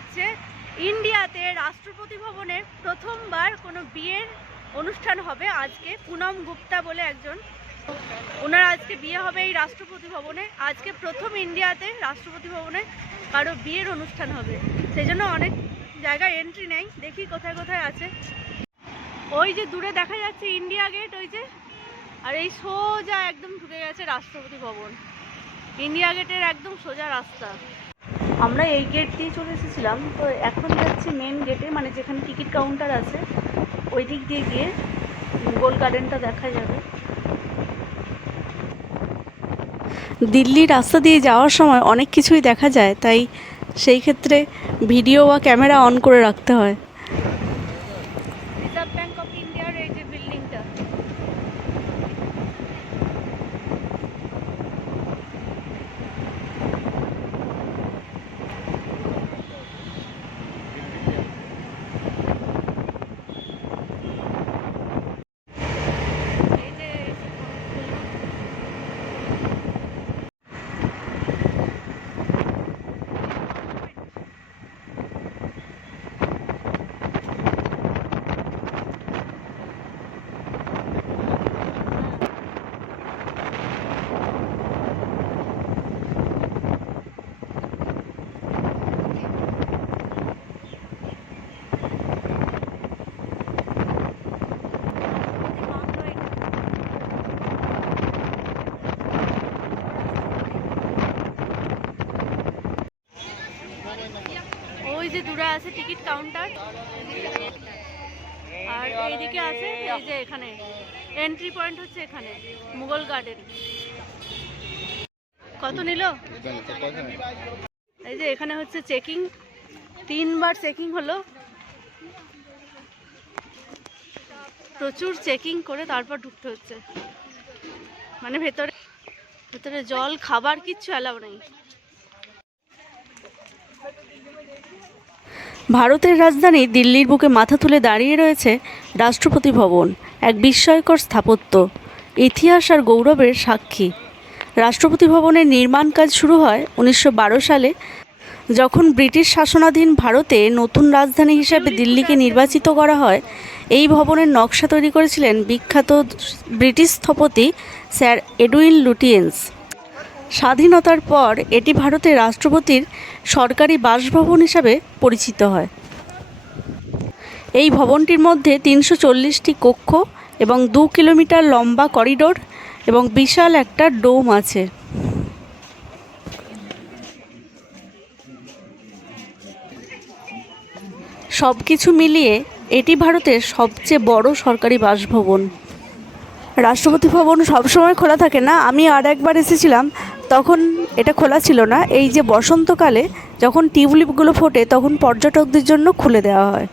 হচ্ছে ইন্ডিয়াতে রাষ্ট্রপতি ভবনে প্রথমবার কোনো বিয়ের অনুষ্ঠান হবে। আজকে পুনম গুপ্তা বলে একজন। ওনার আজকে বিয়ে হবে এই রাষ্ট্রপতি ভবনে। আজকে প্রথম ইন্ডিয়াতে রাষ্ট্রপতি ভবনে কারও বিয়ের অনুষ্ঠান হবে। সেই জন্য অনেক জায়গায় এন্ট্রি নেই। দেখি কোথায় কোথায় আছে। ওই যে দূরে দেখা যাচ্ছে ইন্ডিয়া গেট ওই যে। আর এই সোজা একদম ঢুকে গেছে রাষ্ট্রপতি ভবন। ইন্ডিয়া গেটের একদম সোজা রাস্তা। আমরা এই গেট দিয়ে চলে এসেছিলাম। তো এখন যাচ্ছি মেন গেটে মানে যেখানে টিকিট কাউন্টার আছে, ওই দিক দিয়ে গিয়ে গোল গার্ডেনটা দেখা যাবে। দিল্লি রাস্তা দিয়ে যাওয়ার সময় অনেক কিছুই দেখা যায়, তাই সেই ক্ষেত্রে ভিডিও বা ক্যামেরা অন করে রাখতে হয় রিজার্ভ ব্যাংক অফ ইন্ডিয়ার এই যে বিল্ডিংটা এই যে ওই যে দূরে আছে টিকিট কাউন্টার। আর এইদিকে আছে, এই যে এখানে। এন্ট্রি পয়েন্ট হচ্ছে এখানে, মুঘল গার্ডেন কত নিল? এই যে এখানে হচ্ছে চেকিং তিনবার চেকিং হলো। প্রচুর চেকিং করে তারপর ঢুকতে হচ্ছে। মানে ভেতরে ভেতরে জল, খাবার কিচ্ছু অ্যালাউ নেই। ভারতের রাজধানী দিল্লির বুকে মাথা তুলে দাঁড়িয়ে রয়েছে রাষ্ট্রপতি ভবন, এক বিস্ময়কর স্থাপত্য, ইতিহাস আর গৌরবের সাক্ষী। রাষ্ট্রপতি ভবনের নির্মাণ কাজ শুরু হয় উনিশশো বারো সালে, যখন ব্রিটিশ শাসনাধীন ভারতে নতুন রাজধানী হিসেবে দিল্লিকে নির্বাচিত করা হয়। এই ভবনের নকশা তৈরি করেছিলেন বিখ্যাত ব্রিটিশ স্থপতি স্যার এডুইন লুটিয়েন্স। স্বাধীনতার পর এটি ভারতের রাষ্ট্রপতির সরকারি বাসভবন হিসাবে পরিচিত হয়। এই ভবনটির মধ্যে তিনশো চল্লিশটি কক্ষ এবং দু কিলোমিটার লম্বা করিডোর এবং বিশাল একটা ডোম আছে। সব কিছু মিলিয়ে এটি ভারতের সবচেয়ে বড় সরকারি বাসভবন। রাষ্ট্রপতি ভবন সবসময় খোলা থাকে না। আমি আর একবার এসেছিলাম তখন এটা খোলা ছিল না এই যে বসন্তকালে যখন টিউলিপগুলো ফোটে তখন পর্যটকদের জন্য খুলে দেওয়া হয়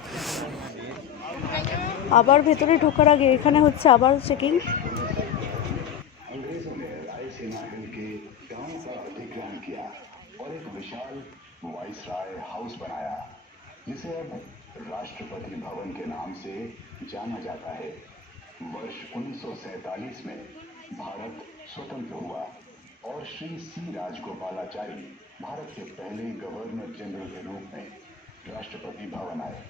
আবার ভেতরে ঢোকার আগে এখানে হচ্ছে আবার চেকিং अंग्रेजों ने रायसीना हिल के गांव का अधिग्रहण किया और एक विशाल वाइसराय हाउस बनाया जिसे अब राष्ट्रपति भवन के नाम से जाना जाता है वर्ष 1947 में भारत स्वतंत्र हुआ और श्री सी राजगोपालाचारी भारत के पहले गवर्नर जनरल के रूप में राष्ट्रपति भवन आए।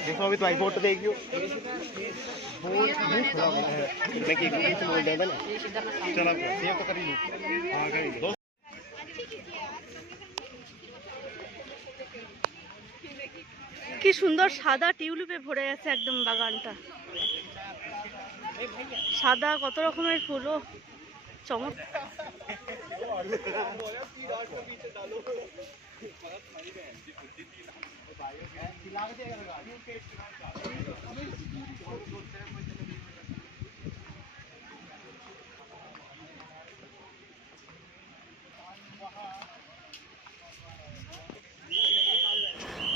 देखो अभी तुम्हारी फोटो देखियो बहुत मुंह खुला हुआ है मैं कि कुछ बोल रहा था ना चल अब सेव तो कर ही लो हां कर ही लो কি সুন্দর সাদা টিউলিপে ভরে গেছে একদম বাগানটা সাদা কত রকমের ফুলও চমক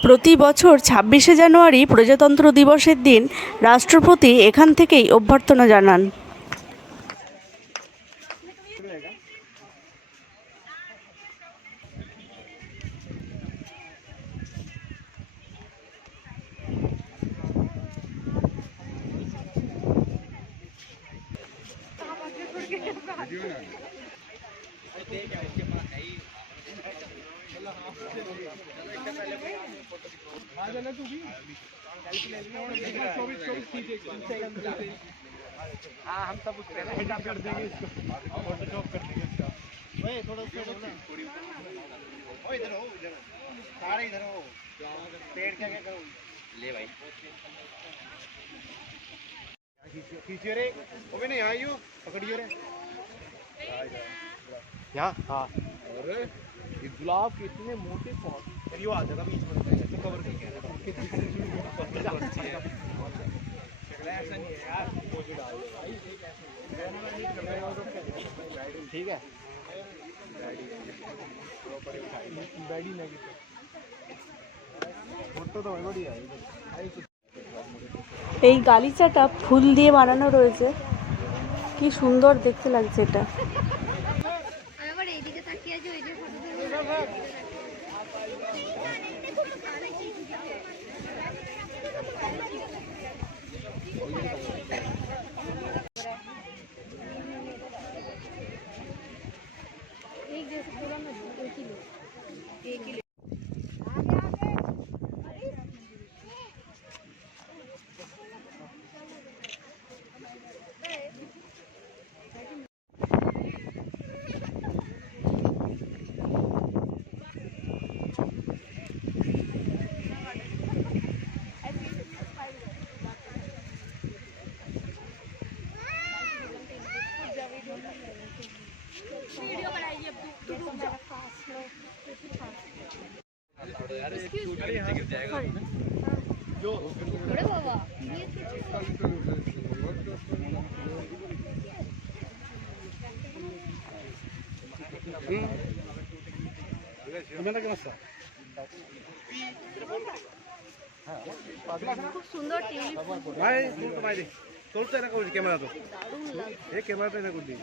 প্রতি বছর ছাব্বিশে জানুয়ারি প্রজাতন্ত্র দিবসের দিন রাষ্ট্রপতি এখান থেকেই অভ্যর্থনা জানান। हाँ हम सब उसके हेड कर देंगे इसको कर देंगे इसका ओए थोड़ा सा इधर ओ हो इधर सारे इधर हो पेड़ क्या क्या करो ले भाई खींचिए रे ओबे नहीं आइयो पकड़ियो रे यहाँ हाँ अरे ये गुलाब के इतने मोटे पौध ये आ जाएगा बीच में तो कवर कर गया ऐसा नहीं है यार ठीक है बैडी नहीं फोटो तो बढ़िया है এই গালিচাটা ফুল দিয়ে বানানো রয়েছে কি সুন্দর দেখতে লাগছে এটা que equilibrar. খুব সুন্দর টিউলিপ ভাই তুই তো ভাই তোর তো এটা করছি ক্যামেরা তো এই ক্যামেরাটা এটা করছি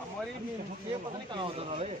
हमारी ये पता नहीं कहाँ होता था रे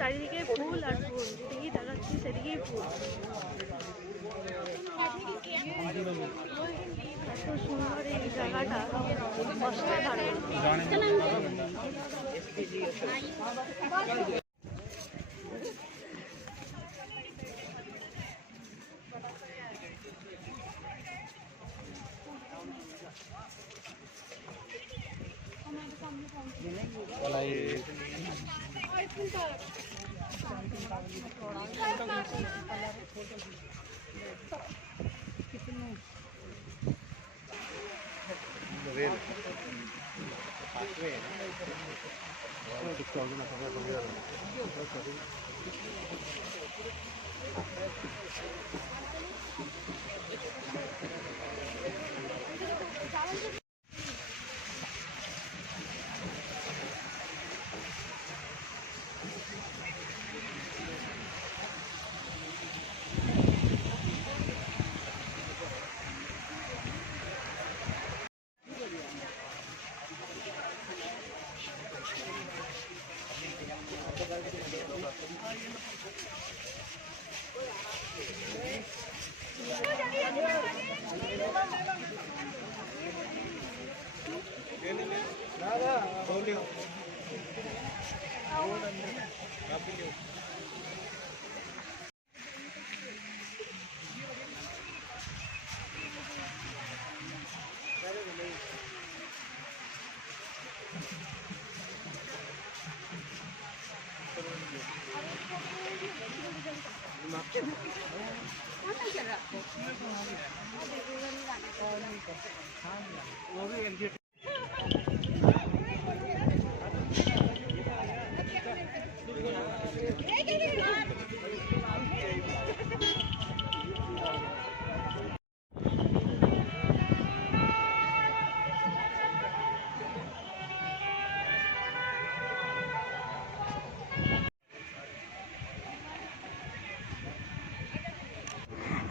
চারিদিকে ফুল আর ফুল যেদিকেই তাকাচ্ছি সেদিকেই ফুল। এত সুন্দর এই জায়গাটা Thank you.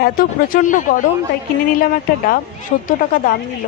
এত প্রচণ্ড গরম তাই কিনে নিলাম একটা ডাব সত্তর টাকা দাম নিল।